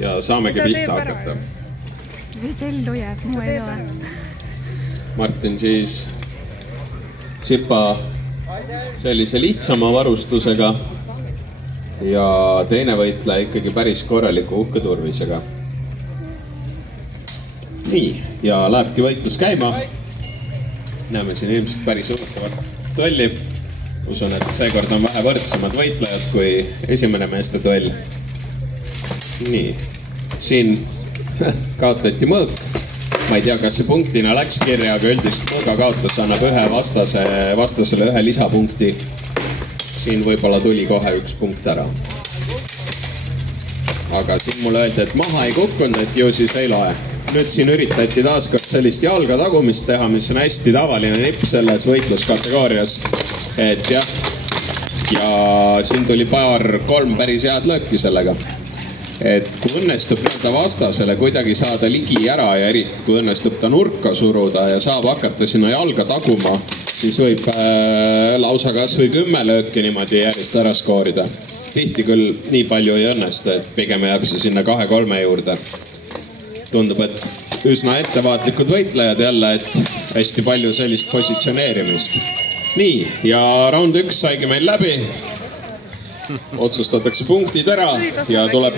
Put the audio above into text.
ja saamegi pihta hakata. Vist ellu jääb, muu ei ole. Martin siis Sipa sellise lihtsama varustusega ja teine võitleja ikkagi päris korraliku uhketurvisega. Nii, ja lähebki võitlus käima. Näeme siin ilmselt päris huvitavat duelli. Usun, et seekord on vähe võrdsemad võitlejad kui esimene meeste duell. Nii, siin kaotati mõõk. Ma ei tea, kas see punktina läks kirja, aga üldist mõõga kaotus annab ühe vastasele ühe lisapunkti. Siin võib-olla tuli kohe üks punkt ära. Aga siin mulle öeldi, et maha ei kukkunud, et ju siis ei loe. Nüüd siin üritati taaskord sellist jalga tagumist teha, mis on hästi tavaline nipp selles võitluskategoorias. Et jah, ja siin tuli kolm päris head lööki sellega. Et kui õnnestub nii-öelda vastasele kuidagi saada ligi ära ja eriti kui õnnestub ta nurka suruda ja saab hakata sinna jalga taguma, siis võib lausa kas või 10 lööki niimoodi järjest ära skoorida. Tihti küll nii palju ei õnnestu, et pigem jääb see sinna 2-3 juurde. Tundub, et üsna ettevaatlikud võitlejad jälle, et hästi palju sellist positsioneerimist. Nii, ja round 1 saigi meil läbi. Otsustatakse punktid ära ja tuleb